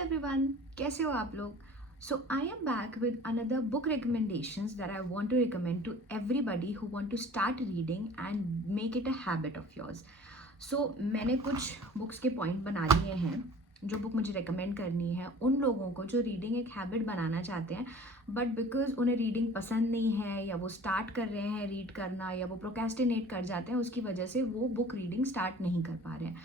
everyone, कैसे हो आप लोग? So I am back with another book recommendations that I want to recommend to everybody who want to start reading and make it a habit of yours. So मैंने कुछ books के point बना लिए हैं जो बुक मुझे recommend करनी है उन लोगों को जो रीडिंग एक हैबिट बनाना चाहते हैं, बट बिकॉज उन्हें रीडिंग पसंद नहीं है या वो स्टार्ट कर रहे हैं रीड करना या वो प्रोक्रेस्टिनेट कर जाते हैं, उसकी वजह से वो बुक रीडिंग स्टार्ट नहीं कर पा रहे हैं.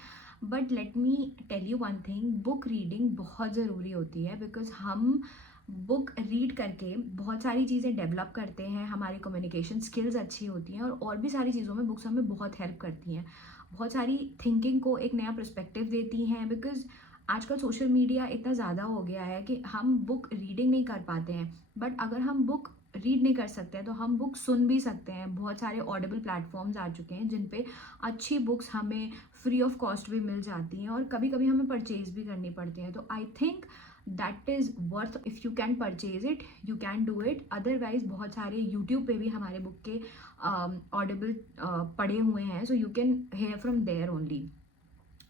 But let me tell you one thing, book reading बहुत ज़रूरी होती है बिकॉज हम बुक रीड करके बहुत सारी चीज़ें डेवलप करते हैं, हमारी कम्युनिकेशन स्किल्स अच्छी होती हैं और भी सारी चीज़ों में बुक्स हमें बहुत हेल्प करती हैं, बहुत सारी थिंकिंग को एक नया पर्सपेक्टिव देती हैं. बिकॉज आजकल सोशल मीडिया इतना ज़्यादा हो गया है कि हम बुक रीडिंग नहीं कर पाते हैं, बट अगर हम बुक रीड नहीं कर सकते हैं तो हम बुक सुन भी सकते हैं. बहुत सारे ऑडिबल प्लेटफॉर्म्स आ चुके हैं जिन पे अच्छी बुक्स हमें फ्री ऑफ कॉस्ट भी मिल जाती हैं और कभी कभी हमें परचेज भी करनी पड़ती हैं. तो I think that is worth, if you can purchase it you can do it. Otherwise बहुत सारे यूट्यूब पे भी हमारे बुक के ऑडिबल पड़े हुए हैं, so you can hear from there only.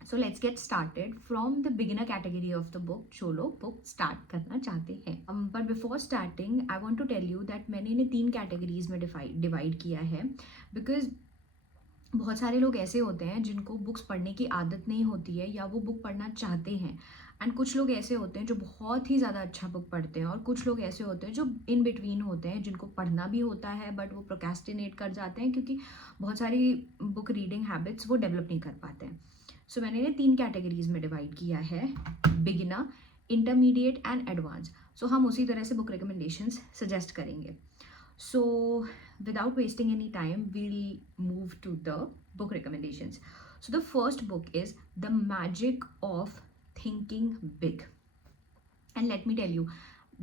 So let's get started from the beginner category of the book जो लोग बुक स्टार्ट करना चाहते हैं. But before starting I want to tell you that मैंने इन्हें 3 कैटेगरीज में डिवाइड किया है. बिकॉज बहुत सारे लोग ऐसे होते हैं जिनको बुक्स पढ़ने की आदत नहीं होती है या वो बुक पढ़ना चाहते हैं, एंड कुछ लोग ऐसे होते हैं जो बहुत ही ज़्यादा अच्छा बुक पढ़ते हैं और कुछ लोग ऐसे होते हैं जो इन बिटवीन होते हैं जिनको पढ़ना भी होता है बट वो प्रोक्रेस्टिनेट कर जाते हैं क्योंकि बहुत सारी बुक रीडिंग हैबिट्स वो डेवलप नहीं कर पाते हैं. सो मैंने इन्हें 3 कैटेगरीज में डिवाइड किया है, बिगिनर, इंटरमीडिएट एंड एडवांस. सो हम उसी तरह से बुक रिकमेंडेशंस सजेस्ट करेंगे. So, without wasting any time, we'll move to the book recommendations. So, the first book is The Magic of Thinking Big. And let me tell you,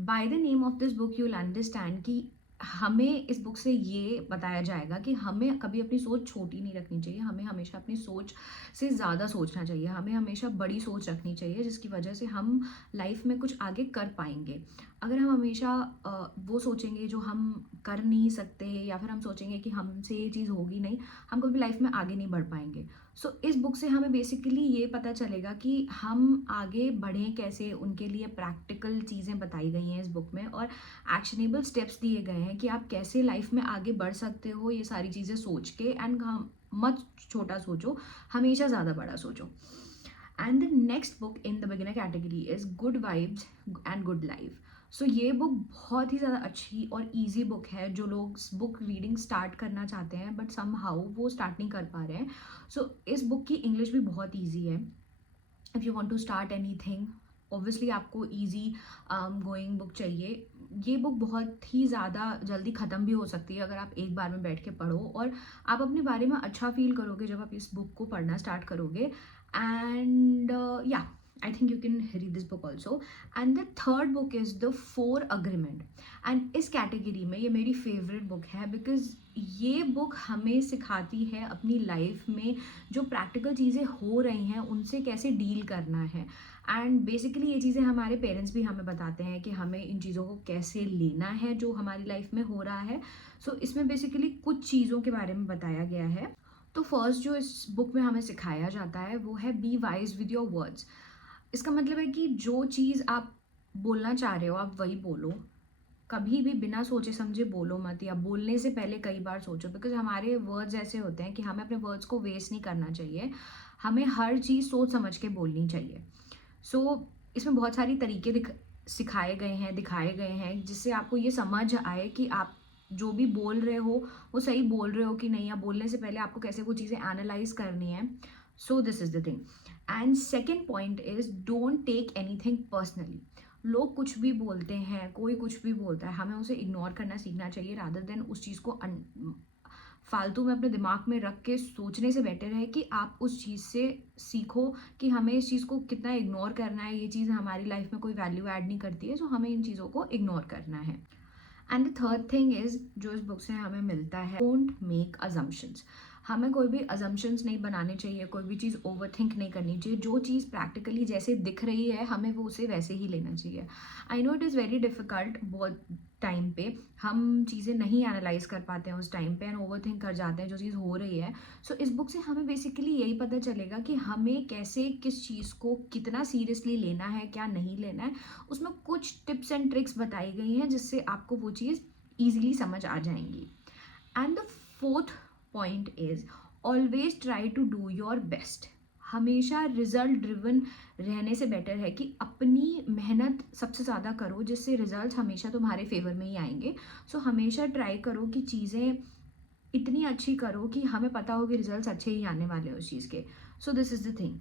by the name of this book, you'll understand कि हमें इस book से ये बताया जाएगा कि हमें कभी अपनी सोच छोटी नहीं रखनी चाहिए, हमें हमेशा अपनी सोच से ज़्यादा सोचना चाहिए, हमें हमेशा बड़ी सोच रखनी चाहिए जिसकी वजह से हम लाइफ में कुछ आगे कर पाएंगे. अगर हम हमेशा वो सोचेंगे जो हम कर नहीं सकते या फिर हम सोचेंगे कि हमसे ये चीज़ होगी नहीं, हम कभी लाइफ में आगे नहीं बढ़ पाएंगे. सो इस बुक से हमें बेसिकली ये पता चलेगा कि हम आगे बढ़ें कैसे, उनके लिए प्रैक्टिकल चीज़ें बताई गई हैं इस बुक में और एक्शनेबल स्टेप्स दिए गए हैं कि आप कैसे लाइफ में आगे बढ़ सकते हो ये सारी चीज़ें सोच के. एंड मत छोटा सोचो, हमेशा ज़्यादा बड़ा सोचो. And the next book in the beginner category is good vibes and good life. So ये बुक बहुत ही ज़्यादा अच्छी और ईजी बुक है जो लोग बुक रीडिंग स्टार्ट करना चाहते हैं बट समहाउ वो स्टार्ट नहीं कर पा रहे हैं. सो इस बुक की इंग्लिश भी बहुत ईजी है. If you want to start anything, obviously आपको ईजी गोइंग बुक चाहिए. ये बुक बहुत ही ज़्यादा जल्दी ख़त्म भी हो सकती है अगर आप एक बार में बैठ के पढ़ो और आप अपने बारे में अच्छा फील करोगे जब आप इस बुक को पढ़ना स्टार्ट करोगे. एंड या I think you can read this book also. And the third book is The Four Agreement. And इस कैटेगरी में ये मेरी फेवरेट बुक है बिकॉज ये बुक हमें सिखाती है अपनी लाइफ में जो प्रैक्टिकल चीज़ें हो रही हैं उनसे कैसे डील करना है. एंड बेसिकली ये चीज़ें हमारे पेरेंट्स भी हमें बताते हैं कि हमें इन चीज़ों को कैसे लेना है जो हमारी लाइफ में हो रहा है. सो इसमें बेसिकली कुछ चीज़ों के बारे में बताया गया है. तो फर्स्ट जो इस बुक में हमें सिखाया जाता है वो है be wise with your words. इसका मतलब है कि जो चीज़ आप बोलना चाह रहे हो आप वही बोलो, कभी भी बिना सोचे समझे बोलो मत या बोलने से पहले कई बार सोचो. बिकॉज हमारे वर्ड्स ऐसे होते हैं कि हमें अपने वर्ड्स को वेस्ट नहीं करना चाहिए, हमें हर चीज़ सोच समझ के बोलनी चाहिए. सो इसमें बहुत सारी तरीके सिखाए गए हैं, दिखाए गए हैं जिससे आपको ये समझ आए कि आप जो भी बोल रहे हो वो सही बोल रहे हो कि नहीं, या बोलने से पहले आपको कैसे वो चीज़ें एनालाइज करनी है. So this is the thing. And second point is don't take anything personally. लोग कुछ भी बोलते हैं, कोई कुछ भी बोलता है, हमें उसे इग्नोर करना सीखना चाहिए रादर देन उस चीज़ को फालतू में अपने दिमाग में रख के सोचने से बेटर है कि आप उस चीज़ से सीखो कि हमें इस चीज़ को कितना इग्नोर करना है, ये चीज़ हमारी लाइफ में कोई वैल्यू ऐड नहीं करती है, सो हमें इन चीज़ों को इग्नोर करना है. And the third thing is जो इस बुक से हमें मिलता है, डोंट मेक अजम्पशंस. हमें कोई भी अजम्पशंस नहीं बनाने चाहिए, कोई भी चीज़ ओवरथिंक नहीं करनी चाहिए। जो चीज़ प्रैक्टिकली जैसे दिख रही है हमें वो उसे वैसे ही लेना चाहिए। I know it is very difficult, बहुत टाइम पे हम चीज़ें नहीं एनालाइज कर पाते हैं उस टाइम पे एंड ओवरथिंक कर जाते हैं जो चीज़ हो रही है। सो इस बुक से हमें बेसिकली यही पता चलेगा कि हमें कैसे किस चीज़ को कितना सीरियसली लेना है, क्या नहीं लेना है। उसमें कुछ टिप्स एंड ट्रिक्स बताई गई हैं जिससे आपको वो चीज़ ईजिली समझ आ जाएंगी। And the fourth point is always try to do your best. हमेशा रिजल्ट ड्रिवन रहने से बेटर है कि अपनी मेहनत सबसे ज़्यादा करो, जिससे रिजल्ट हमेशा तुम्हारे फेवर में ही आएंगे। सो हमेशा ट्राई करो कि चीज़ें इतनी अच्छी करो कि हमें पता हो कि रिजल्ट्स अच्छे ही आने वाले हैं उस चीज़ के। सो दिस इज़ द थिंग।